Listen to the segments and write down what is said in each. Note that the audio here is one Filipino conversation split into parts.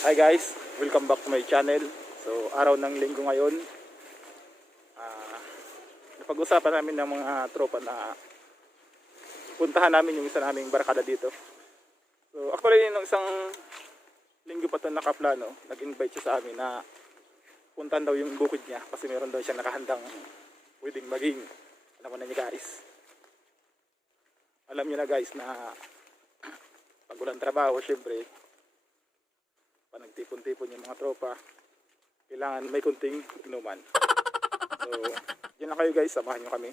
Hi guys, welcome back to my channel. So araw ng linggo ngayon, napag-usapan namin ng mga tropa na puntahan namin yung isa naming barkada dito. So actually nung isang linggo pa ito nakaplano, nag-invite siya sa amin na puntahan daw yung bukid niya kasi meron daw siya nakahandang pwedeng maging, alam mo na niya guys. Alam niyo na guys na pag walang trabaho syempre pag nagtipon-tipon yung mga tropa, kailangan may kunting inuman. So, yan lang kayo guys, samahan nyo kami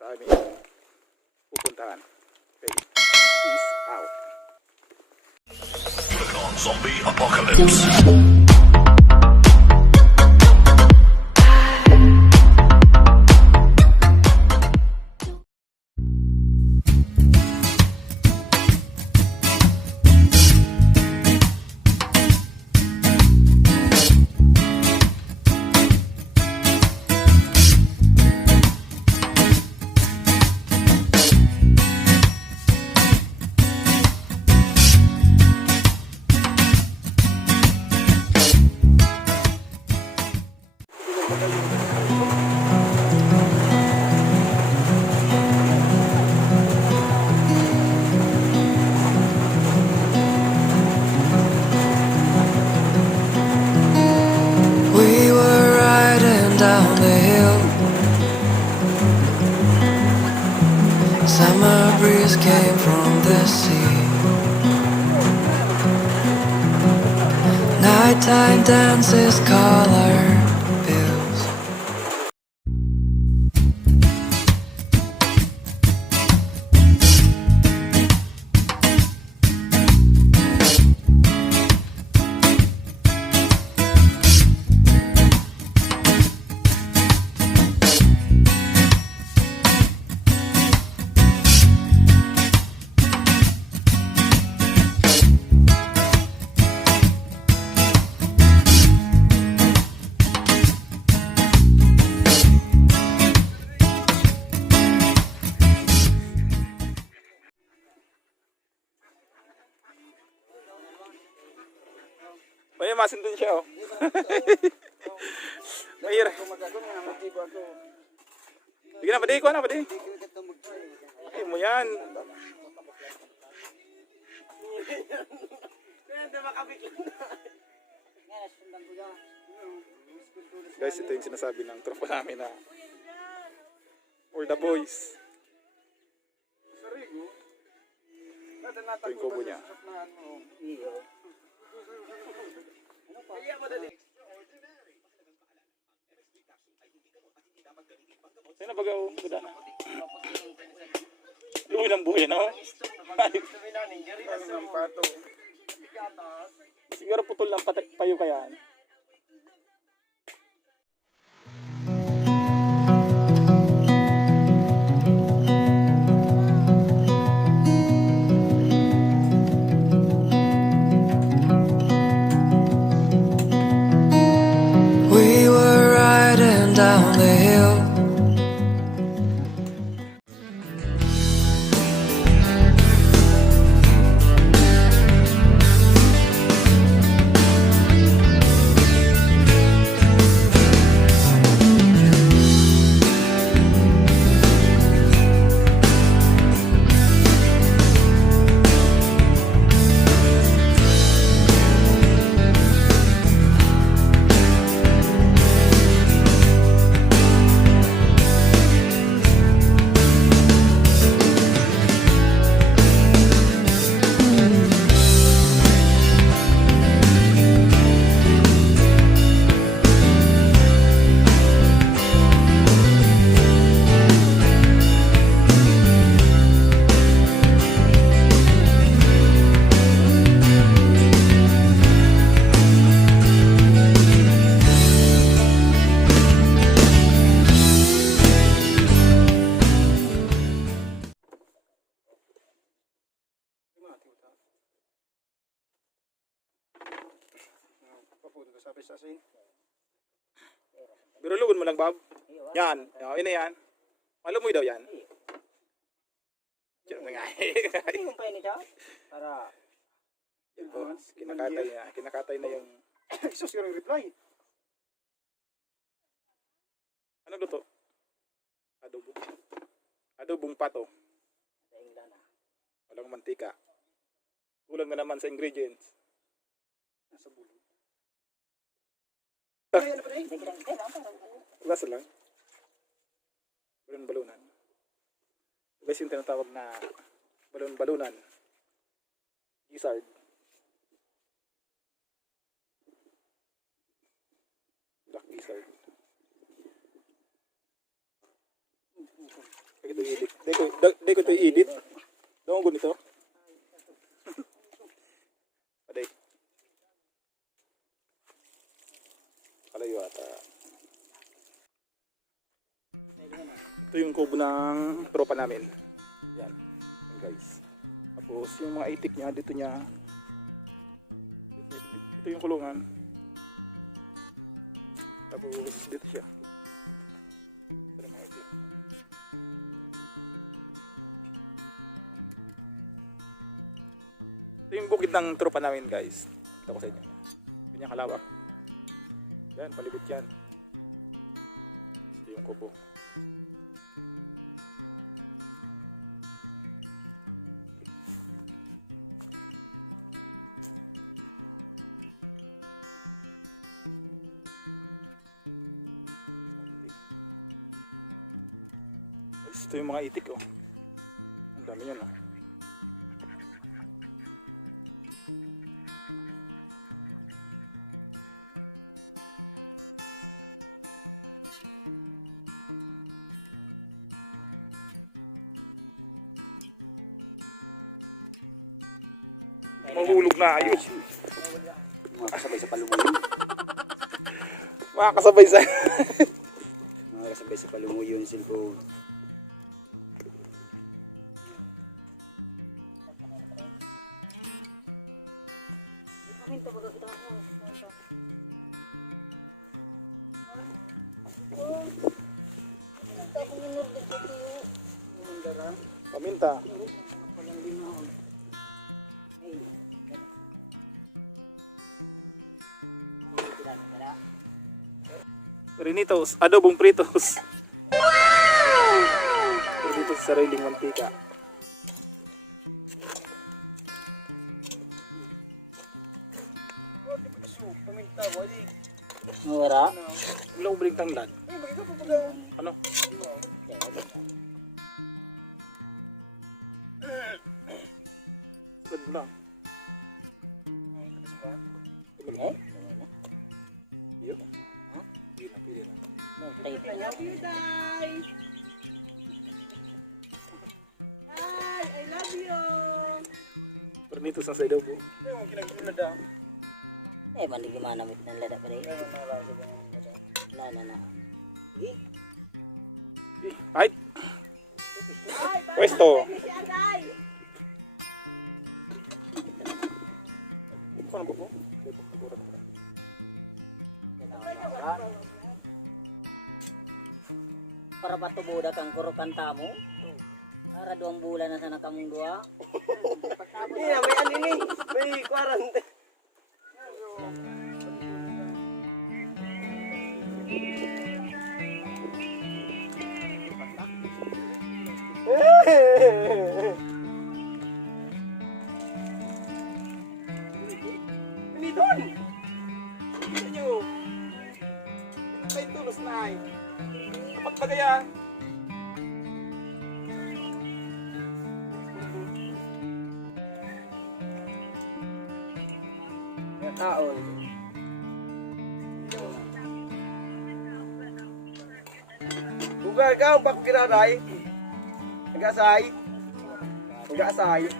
sa aming pupuntahan. Okay, peace out. Zombie apocalypse. Summer breeze came from the sea. Nighttime dances color bills. May masin dun siya oh. Mahirap. Sige na, badi ko na, badi. Ay mo yan. Guys, ito yung sinasabi ng tropa namin na for the boys. Ito yung kubo niya. Saan na bagaw? Buda na. Luwi ng buhay na oh. Siguro putol lang payo kaya. We were riding down the hill. Pero lugon mo lang, Bob. Yan. Ina yan. Alam mo daw yan. Diyan mo nga. Yung pa ini siya para Oh, kinakatay na yung... Isos yung reply. Anong luto? Adobo. Adobong pato. Walang mantika. Kulang na naman sa ingredients. Nasa bulong. Ay, ano pa rin? Lasa lang. Balon-balunan. Guys, yung tinatawag na balon-balunan. Gizzard. Black gizzard. Ito i-edit. Dahil ko ito i-edit. Doon ko nito. Aday. Kalayo ata. Ito yung kubo ng tropa namin. Yan. Yan guys. Tapos yung mga itik niya, dito niya. Ito yung kulungan. Tapos dito siya. Ito yung mga itik. Ito yung bukid ng tropa namin guys. Ito ko sa inyo. Ganyan kalawak. Yan, palibot yan. Ito yung kubo. Ito yung mga itik oh. Ang dami yan oh. Mahulog na ayos. Makakasabay sa palumuyo. Makakasabay sa... Makakasabay sa palumuyo yung cellphone. Paminta. Prinitos, adobong pritos. Prinitos sa sariling mantika. Wala. Wala ko bring tanglad. Ano? Sagad mo lang. Iyo. Pili na. I love you. Prinitos na sa adobo. Eh, mandi gimana mit ng lada pre? Na. Right? Pwesto. Si Aday. Ano ba po? Para bato buda kang kurukan tamo. Para 2 bulan na sana kamong dua. May ano ni? May quarantine. Pinidon! Ito nyo. May tulos na ay. Kapag ba kaya? Taon. Bugar ka, bak giraray. Nag-asay. Nag-asay.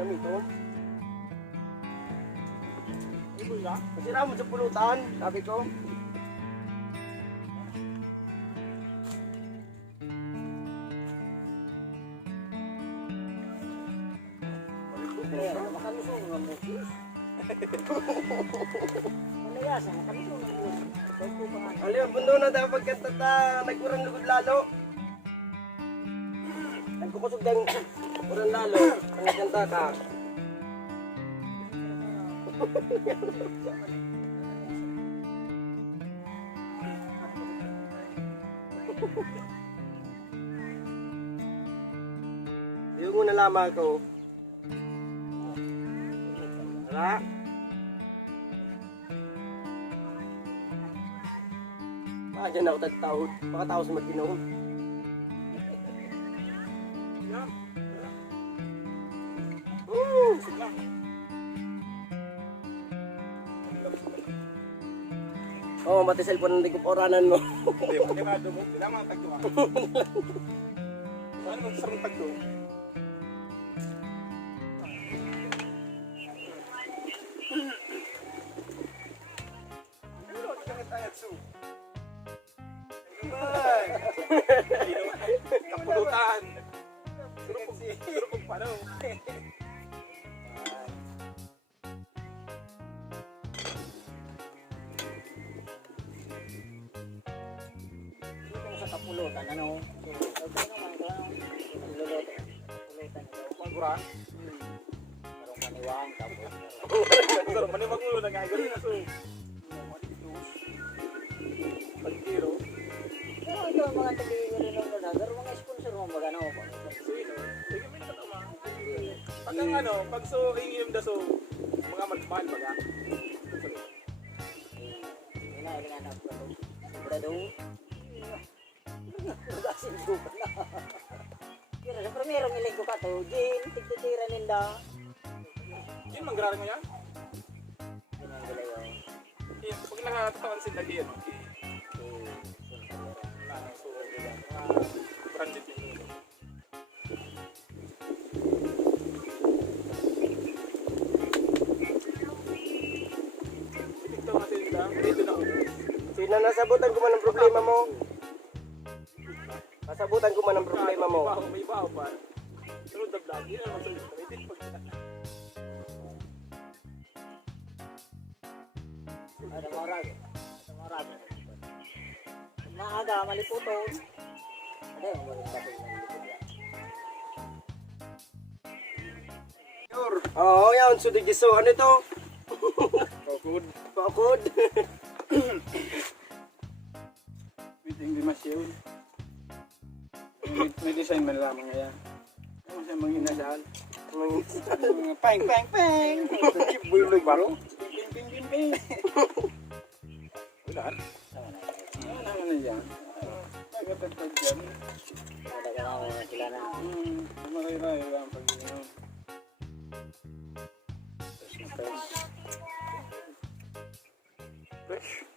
Alam ito. Iboy ka? Masira mo sa pulutan, sabi ko. Pero makalusong ng bukis. Malayasa, makalusong ng bukis. Alam, bundo na daw pagkanta ta, nagkurang lugod lalo. Nagkukusog ng kurang lalo, ang nagkanta ka. Yung mo nalaman ko. Wala. Dyan ako tatawid. Baka tao sa mag-inom. Oo, mati cellphone ng oranan mo. Hindi, panimado mo. Kailangan tagdo ka. Ano mo sarang tagdo? Kapulutan. Surupog pa daw. Itong sa kapulutan, ano? Okay naman, ito ano? Luluto. Kapulutan ito. Magura. Parang maniwang, tapos. Sarap manimag mo na gagawin na so. Pagkiro. Pero ito ang mga tabi-rin ng lalagar, mga sponsor mo baga, ano? Sino? Sige, may nakatama. Pag ang ano, pag so ingim da so, mga magmahal baga. Yun na, ilang anak ko ito. Sobra daw. Magasin suka na. Pero sa primerong ilig ko ka to, Jin, tigtitira ninda. Yun, manggraran mo yan? Yun ang gila yun. Yun, pag nakatawan sila diyan. So, branded yun. Ito kasi nila, dito na ako. Sino nasabutan ko man ang problema mo? Nasabutan ko man ang problema mo. May baho pa. Sunod na vlog, yun ang masunod. Edit pag Ada marag. Ada marag. Maaga, maliputon. Ada yang boleh dapat ng lipot yan. Oo, yan. So, digiso. Ano ito? Pakod. Pakod. Meeting di masyon. May design man lamang yan. Ano siya mga inasal? Mga pang pang pang. Bulog baro. Ping ping ping ping. Ulan. Ano naman na yan? Nagtatag dyan. Ada na sila na. Maray-ray lang pag-inom. Fresh.